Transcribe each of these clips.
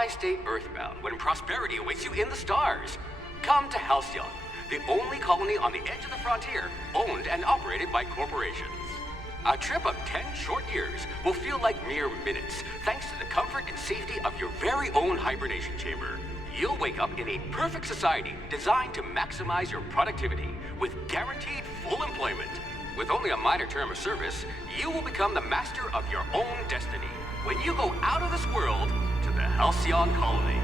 Why stay earthbound when prosperity awaits you in the stars? Come to Halcyon, the only colony on the edge of the frontier, owned and operated by corporations. A trip of 10 short years will feel like mere minutes, thanks to the comfort and safety of your very own hibernation chamber. You'll wake up in a perfect society designed to maximize your productivity with guaranteed full employment. With only a minor term of service, you will become the master of your own destiny when you go out of this world to the Halcyon colony.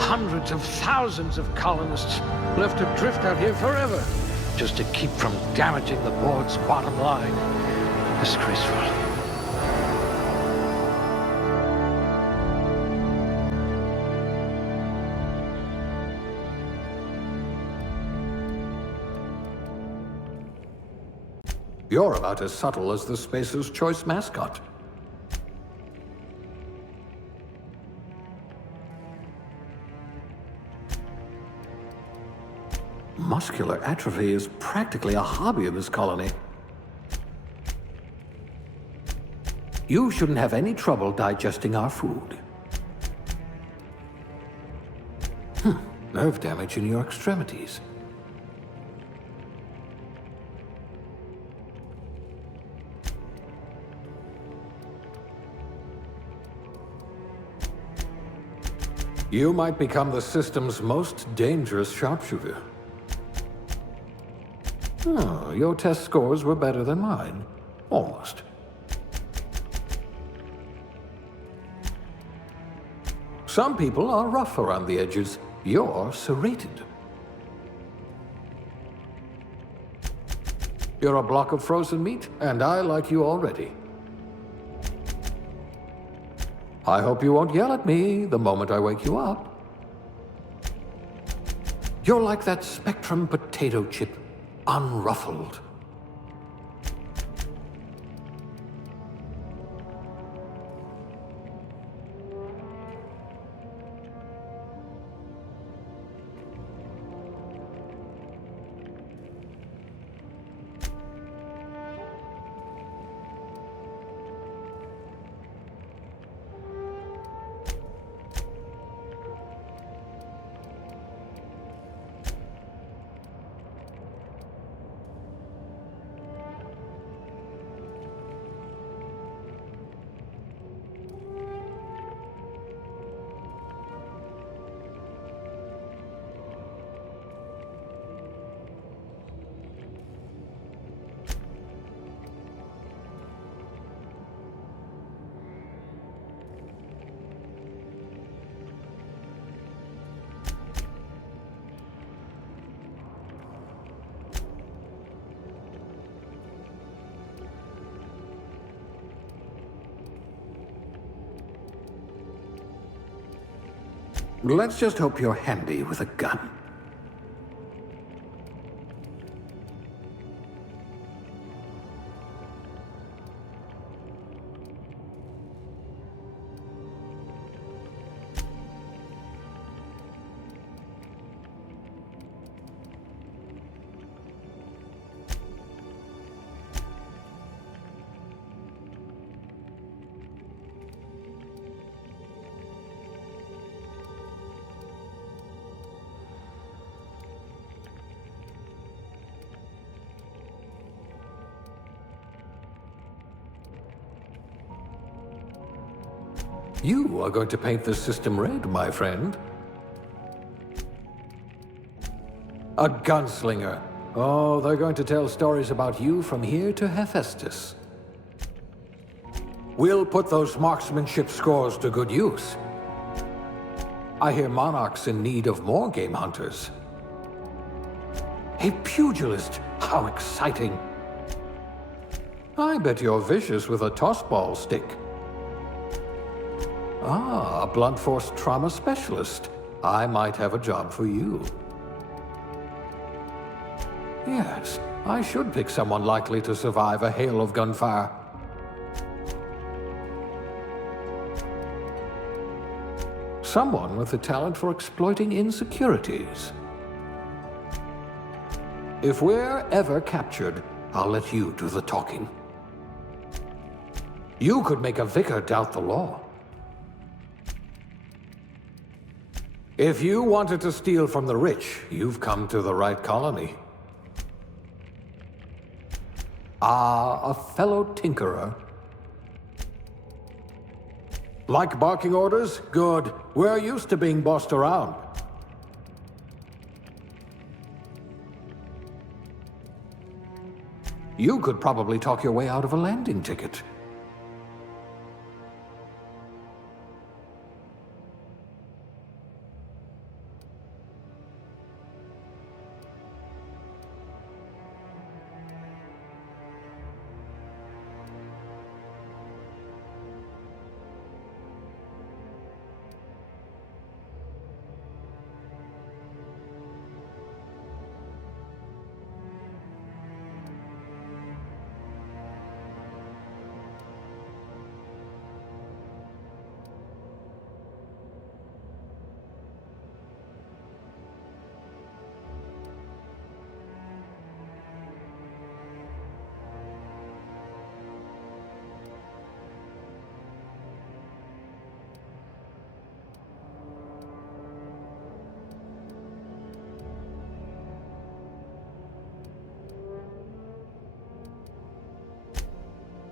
Hundreds of thousands of colonists left adrift out here forever, just to keep from damaging the board's bottom line. Disgraceful. You're about as subtle as the Spacer's Choice mascot. Muscular atrophy is practically a hobby in this colony. You shouldn't have any trouble digesting our food. Nerve damage in your extremities. You might become the system's most dangerous sharpshooter. Oh, your test scores were better than mine. Almost. Some people are rough around the edges. You're serrated. You're a block of frozen meat, and I like you already. I hope you won't yell at me the moment I wake you up. You're like that Spectrum potato chip. Unruffled. Let's just hope you're handy with a gun. You are going to paint the system red, my friend. A gunslinger. Oh, they're going to tell stories about you from here to Hephaestus. We'll put those marksmanship scores to good use. I hear Monarch's in need of more game hunters. A pugilist? How exciting! I bet you're vicious with a tossball stick. Ah, a blunt force trauma specialist. I might have a job for you. Yes, I should pick someone likely to survive a hail of gunfire. Someone with the talent for exploiting insecurities. If we're ever captured, I'll let you do the talking. You could make a vicar doubt the law. If you wanted to steal from the rich, you've come to the right colony. Ah, a fellow tinkerer. Like barking orders? Good. We're used to being bossed around. You could probably talk your way out of a landing ticket.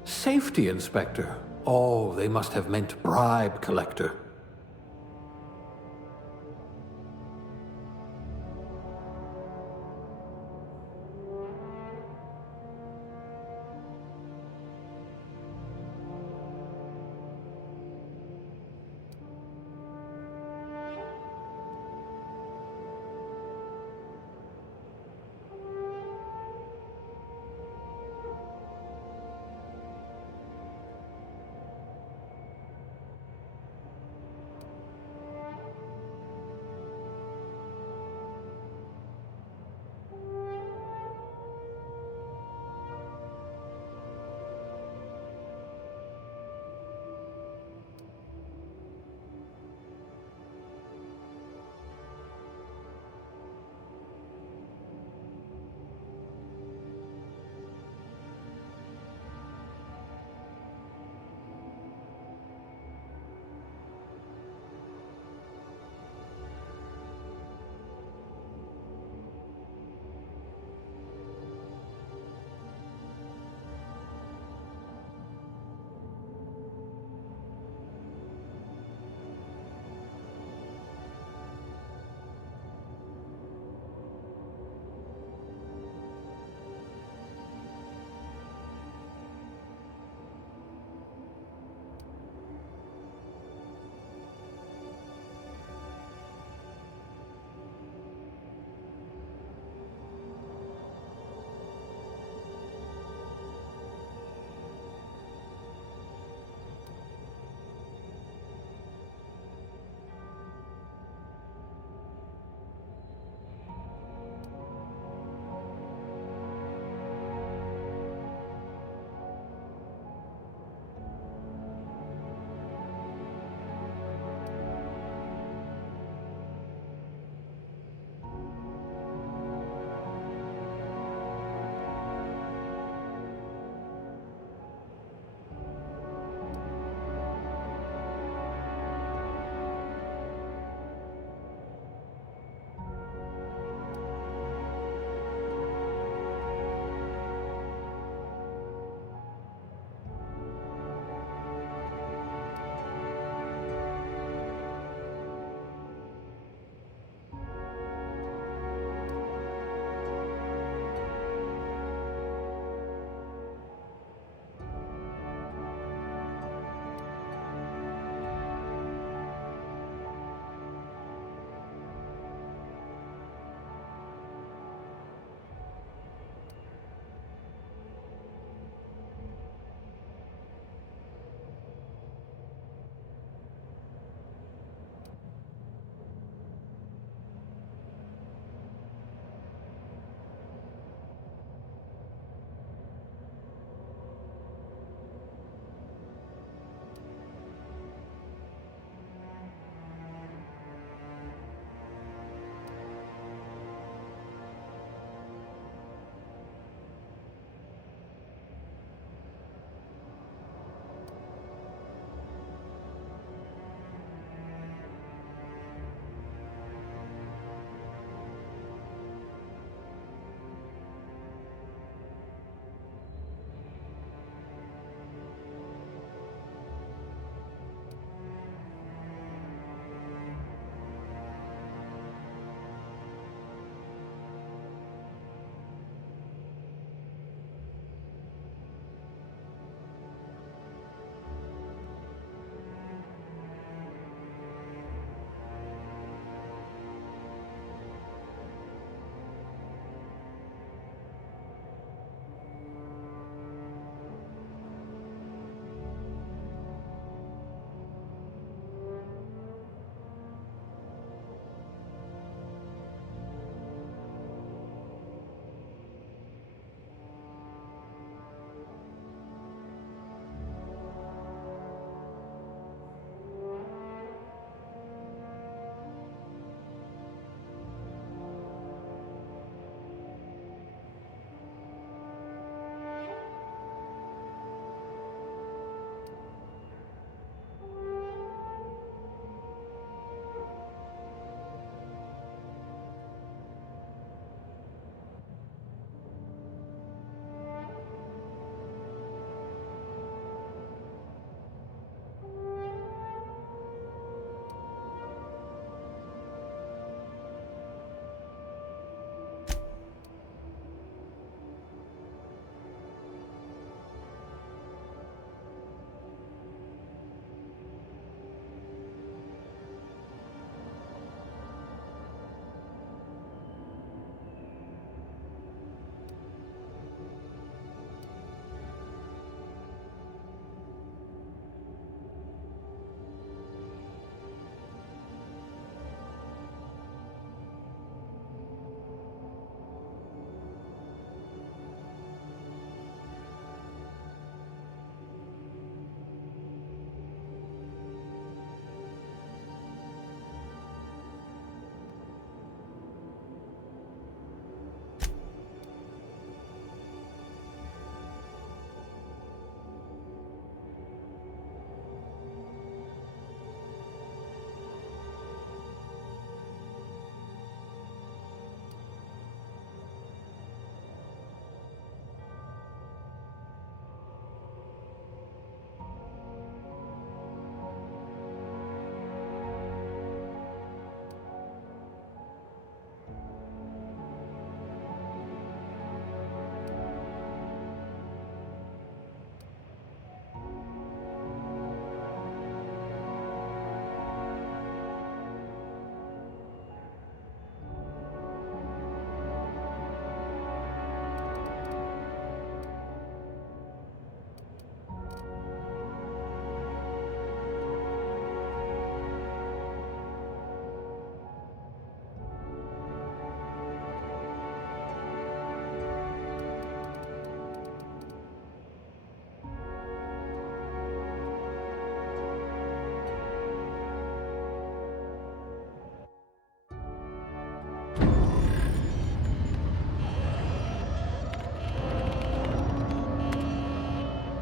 Safety inspector. Oh, they must have meant bribe collector.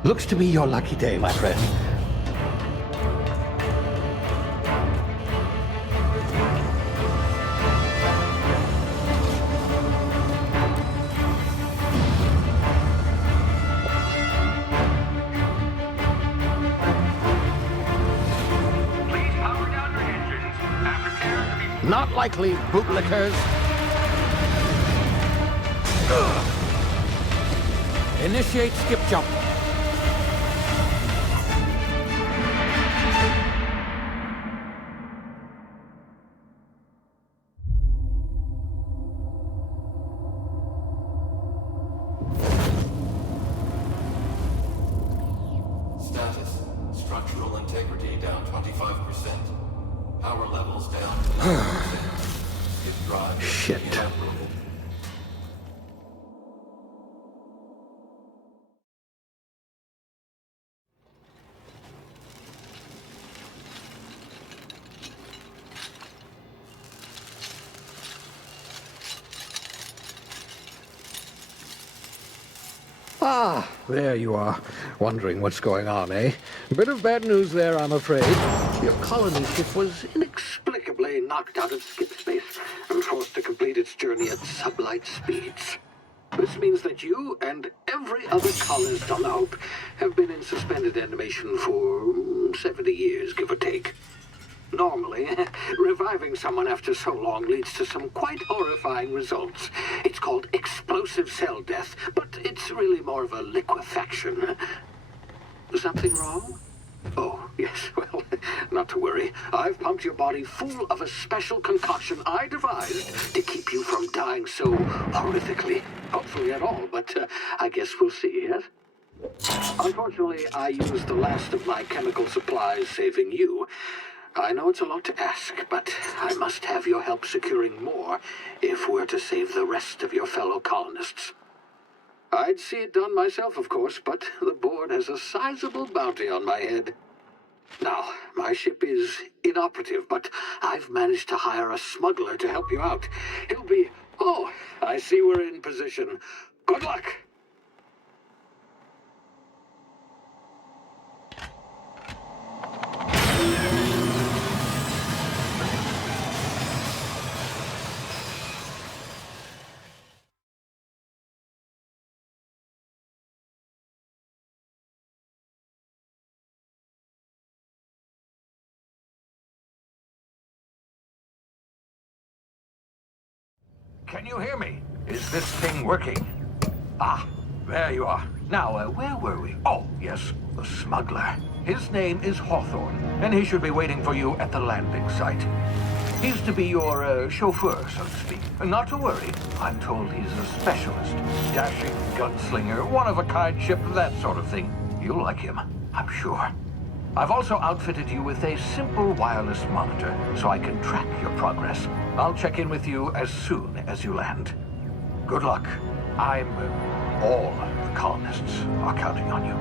Looks to be your lucky day, my friend. Please power down your engines and prepare to be... Not likely, bootlickers. Initiate skip jump. Status. Structural integrity down 25%. Power levels down 11%. Skip drive Shit. inoperable. Ah, there you are. Wondering what's going on, eh? Bit of bad news there, I'm afraid. Your colony ship was inexplicably knocked out of skip space and forced to complete its journey at sublight speeds. This means that you and every other colonist on the Hope have been in suspended animation for 70 years, give or take. Normally, reviving someone after so long leads to some quite horrifying results. It's called explosive cell death, but it's really more of a liquefaction. Something wrong? Oh, yes, well, not to worry. I've pumped your body full of a special concoction I devised to keep you from dying so horrifically. Hopefully at all, but I guess we'll see, yes? Unfortunately, I used the last of my chemical supplies saving you. I know it's a lot to ask, but I must have your help securing more if we're to save the rest of your fellow colonists. I'd see it done myself, of course, but the board has a sizable bounty on my head. Now, my ship is inoperative, but I've managed to hire a smuggler to help you out. He'll be... Oh, I see we're in position. Good luck! Can you hear me? Is this thing working? Ah, there you are. Now, where were we? Oh, yes, the smuggler. His name is Hawthorne, and he should be waiting for you at the landing site. He's to be your chauffeur, so to speak. Not to worry. I'm told he's a specialist. Dashing gunslinger, one-of-a-kind ship, that sort of thing. You'll like him, I'm sure. I've also outfitted you with a simple wireless monitor, so I can track your progress. I'll check in with you as soon as you land. Good luck. All the colonists are counting on you.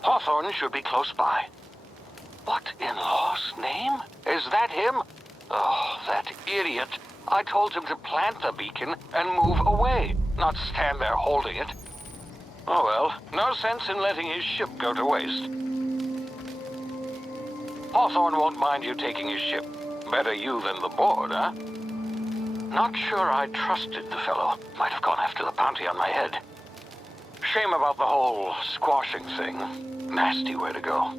Hawthorne should be close by. What in law's name? Is that him? Oh, that idiot. I told him to plant the beacon and move away, not stand there holding it. Oh well, no sense in letting his ship go to waste. Hawthorne won't mind you taking his ship. Better you than the board, huh? Not sure I trusted the fellow. Might have gone after the bounty on my head. Shame about the whole squashing thing. Nasty way to go.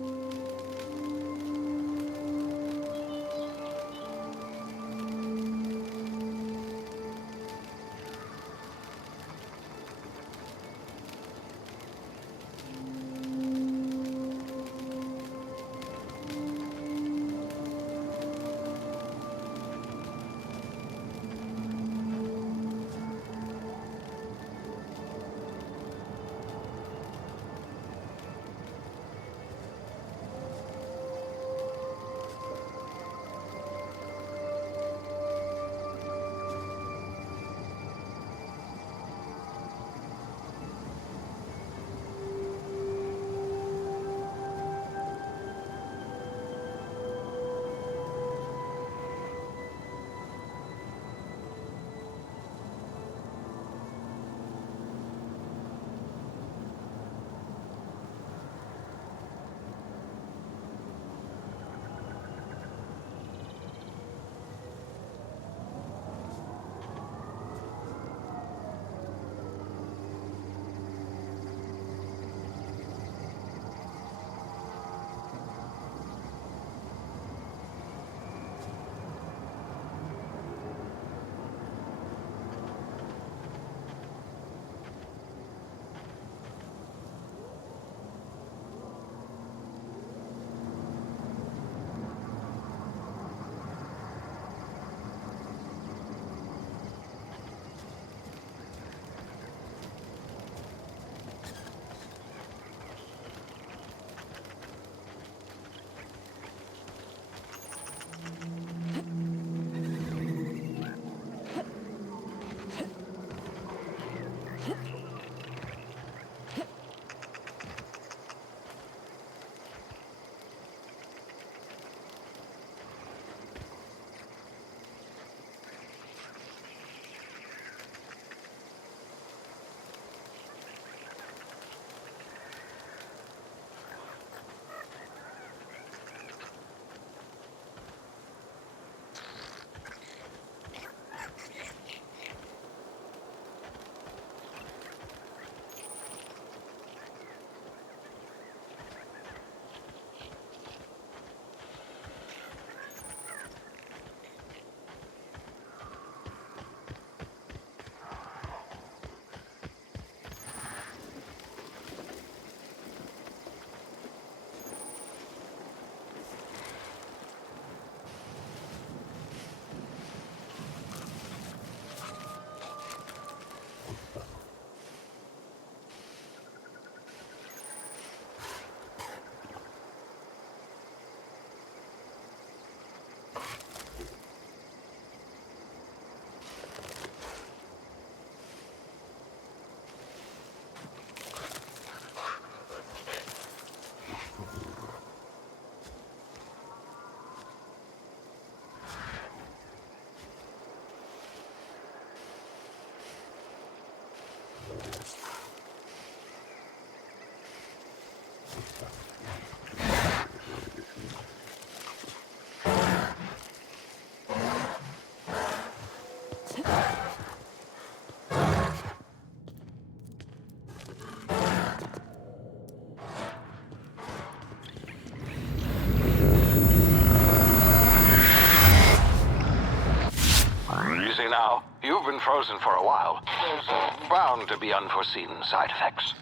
Easy now. You've been frozen for a while. There's bound to be unforeseen side effects.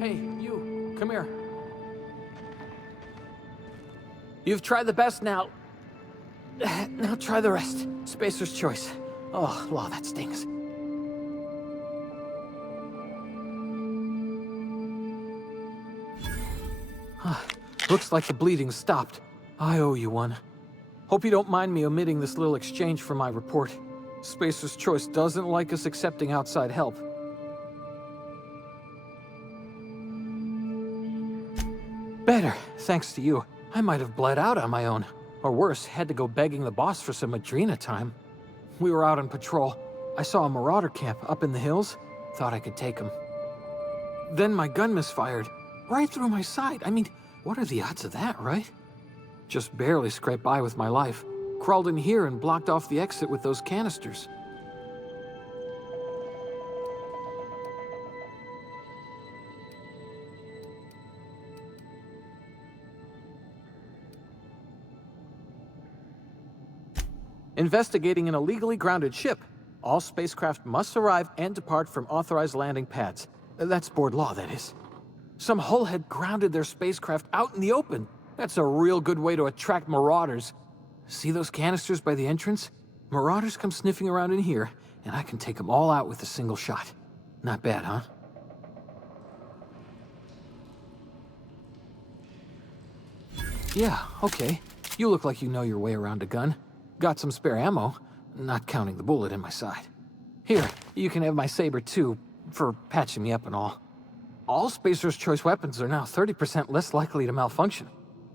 Hey, you, come here. You've tried the best now. Now try the rest. Spacer's choice. Oh, law, that stings. Looks like the bleeding stopped. I owe you one. Hope you don't mind me omitting this little exchange for my report. Spacer's choice doesn't like us accepting outside help. Better, thanks to you. I might have bled out on my own. Or worse, had to go begging the boss for some Adrena time. We were out on patrol. I saw a marauder camp up in the hills. Thought I could take him. Then my gun misfired. Right through my side. I mean, what are the odds of that, right? Just barely scraped by with my life. Crawled in here and blocked off the exit with those canisters. Investigating an illegally grounded ship. All spacecraft must arrive and depart from authorized landing pads. That's board law, that is. Some hull had grounded their spacecraft out in the open. That's a real good way to attract marauders. See those canisters by the entrance? Marauders come sniffing around in here, and I can take them all out with a single shot. Not bad, huh? Yeah, okay. You look like you know your way around a gun. Got some spare ammo, not counting the bullet in my side. Here, you can have my saber too, for patching me up and all. All Spacer's Choice weapons are now 30% less likely to malfunction.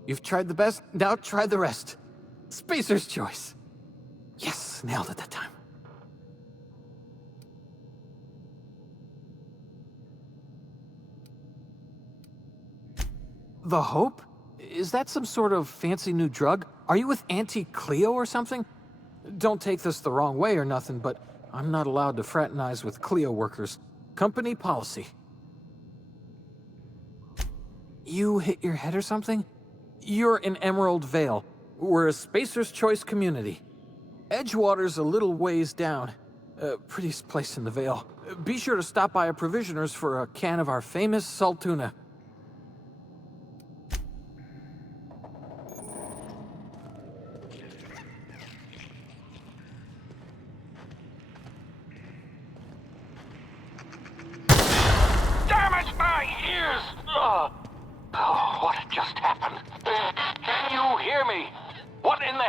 You've tried the best, now try the rest. Spacer's Choice. Yes, nailed it that time. The Hope? Is that some sort of fancy new drug? Are you with Auntie Cleo or something? Don't take this the wrong way or nothing, but I'm not allowed to fraternize with Cleo workers. Company policy. You hit your head or something? You're in Emerald Vale. We're a Spacer's Choice community. Edgewater's a little ways down. Prettiest place in the Vale. Be sure to stop by a provisioner's for a can of our famous salt tuna. Damn it, my ears! Oh, what just happened? Can you hear me? What in the...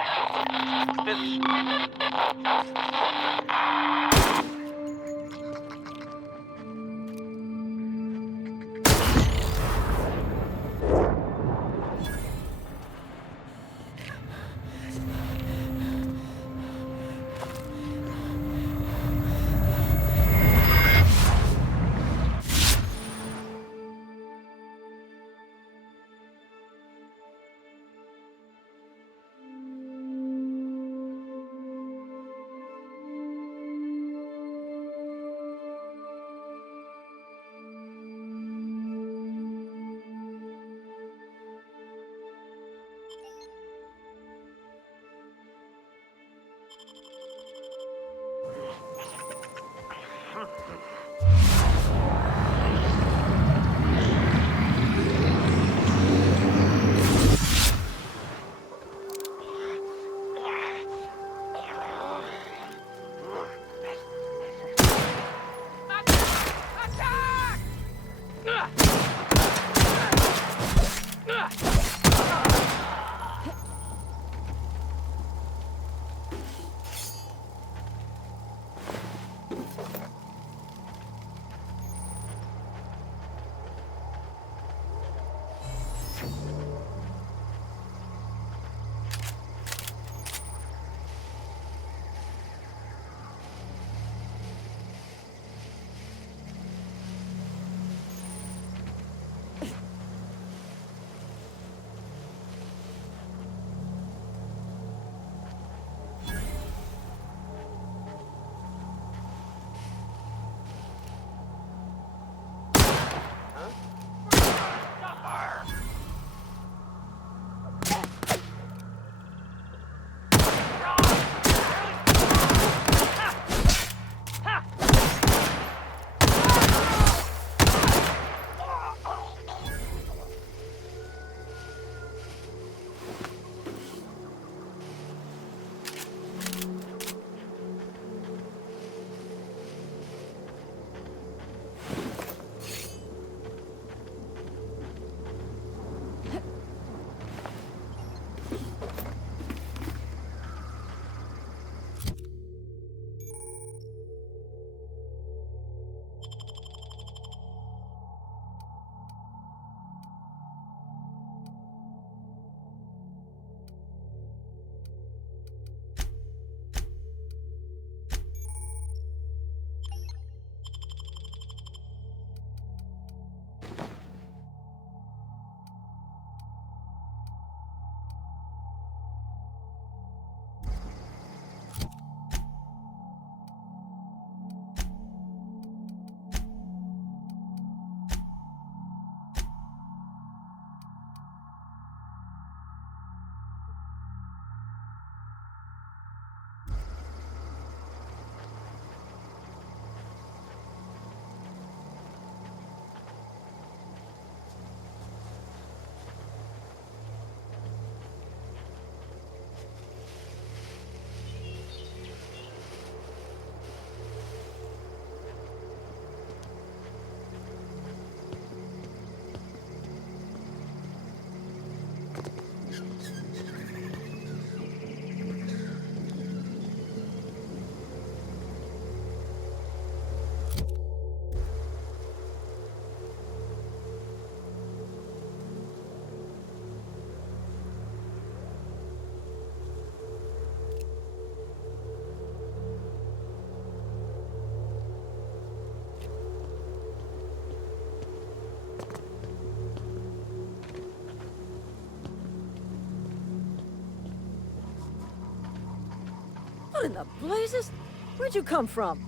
What in the blazes? Where'd you come from?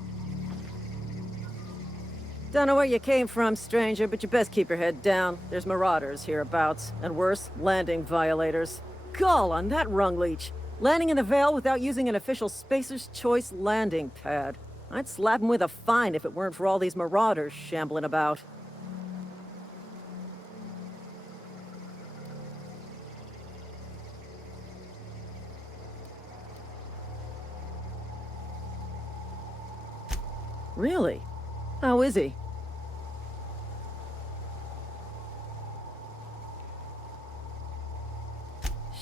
Don't know where you came from, stranger, but you best keep your head down. There's marauders hereabouts, and worse, landing violators. Gall on that rung leech. Landing in the Vale without using an official Spacer's Choice landing pad. I'd slap him with a fine if it weren't for all these marauders shambling about. Really? How is he?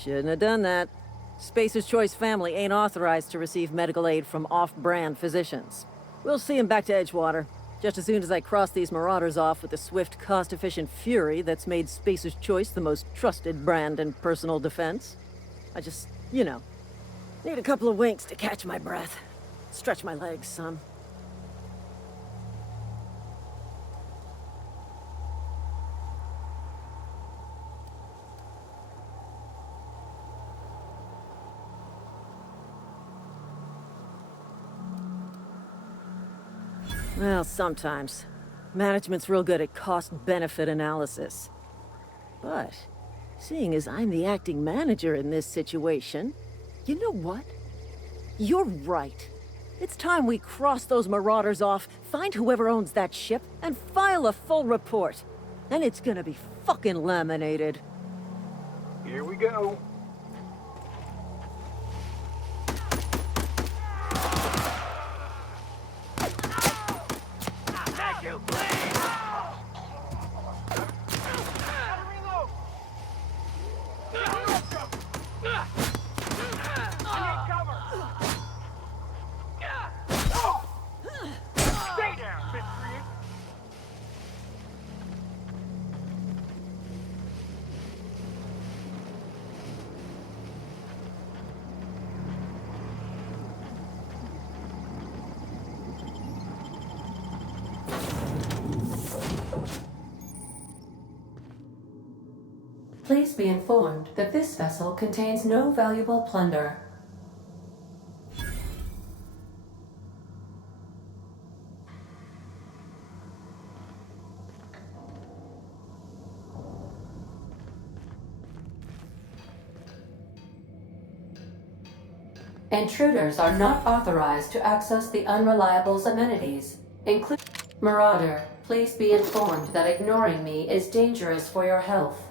Shouldn't have done that. Spacer's Choice family ain't authorized to receive medical aid from off-brand physicians. We'll see him back to Edgewater, just as soon as I cross these marauders off with the swift, cost-efficient fury that's made Spacer's Choice the most trusted brand in personal defense. I just, you know, need a couple of winks to catch my breath. Stretch my legs, son. Well, sometimes. Management's real good at cost-benefit analysis. But, seeing as I'm the acting manager in this situation, you know what? You're right. It's time we cross those marauders off, find whoever owns that ship, and file a full report. Then it's gonna be fucking laminated. Here we go. Please be informed that this vessel contains no valuable plunder. Intruders are not authorized to access the Unreliable's amenities, including... Marauder, please be informed that ignoring me is dangerous for your health.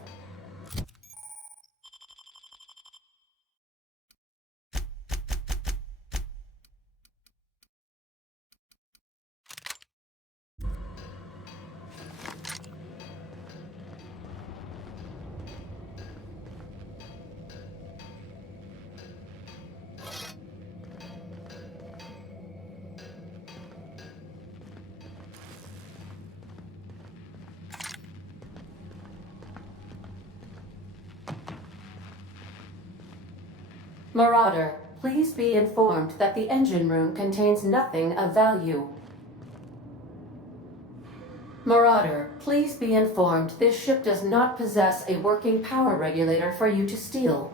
Marauder, please be informed that the engine room contains nothing of value. Marauder, please be informed this ship does not possess a working power regulator for you to steal.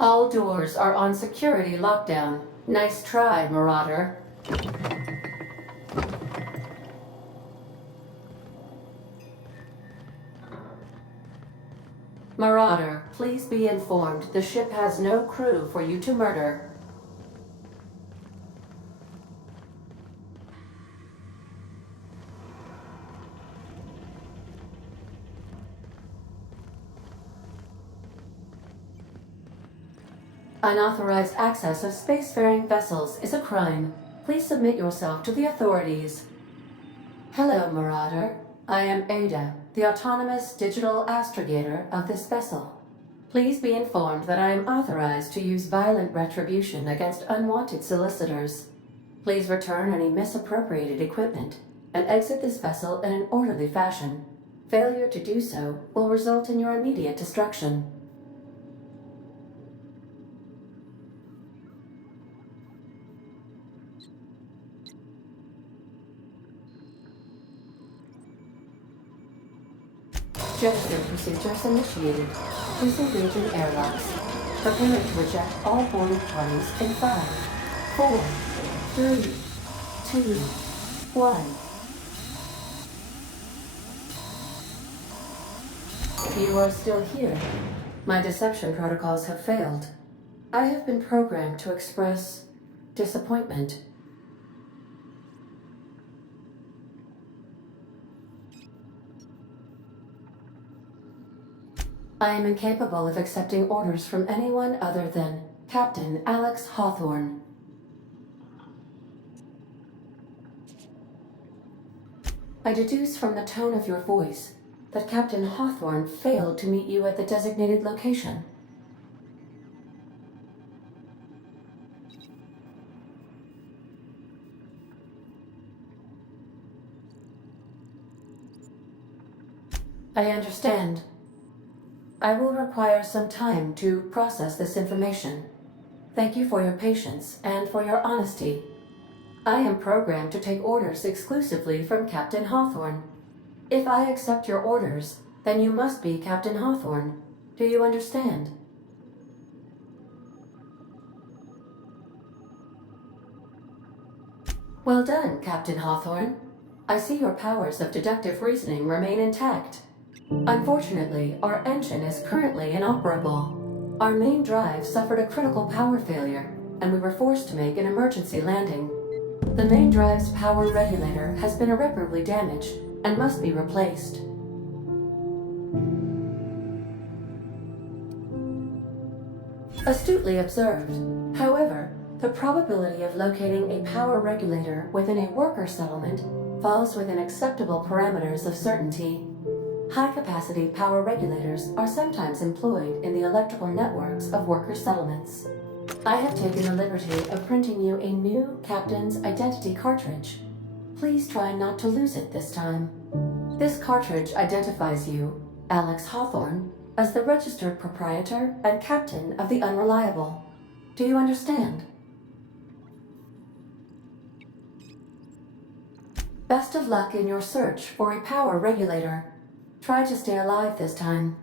All doors are on security lockdown. Nice try, Marauder. Marauder, please be informed the ship has no crew for you to murder. Unauthorized access of spacefaring vessels is a crime. Please submit yourself to the authorities. Hello, Marauder. I am Ada, the autonomous digital astrogator of this vessel. Please be informed that I am authorized to use violent retribution against unwanted solicitors. Please return any misappropriated equipment and exit this vessel in an orderly fashion. Failure to do so will result in your immediate destruction. Jettison procedures initiated. Disengaging airlocks. Preparing to eject all boarding parties in 5, 4, 3, 2, 1. You are still here. My deception protocols have failed. I have been programmed to express disappointment. I am incapable of accepting orders from anyone other than Captain Alex Hawthorne. I deduce from the tone of your voice that Captain Hawthorne failed to meet you at the designated location. I understand. I will require some time to process this information. Thank you for your patience and for your honesty. I am programmed to take orders exclusively from Captain Hawthorne. If I accept your orders, then you must be Captain Hawthorne. Do you understand? Well done, Captain Hawthorne. I see your powers of deductive reasoning remain intact. Unfortunately, our engine is currently inoperable. Our main drive suffered a critical power failure, and we were forced to make an emergency landing. The main drive's power regulator has been irreparably damaged and must be replaced. Astutely observed. However, the probability of locating a power regulator within a worker settlement falls within acceptable parameters of certainty. High-capacity power regulators are sometimes employed in the electrical networks of worker settlements. I have taken the liberty of printing you a new Captain's Identity cartridge. Please try not to lose it this time. This cartridge identifies you, Alex Hawthorne, as the registered proprietor and captain of the Unreliable. Do you understand? Best of luck in your search for a power regulator. Try to stay alive this time.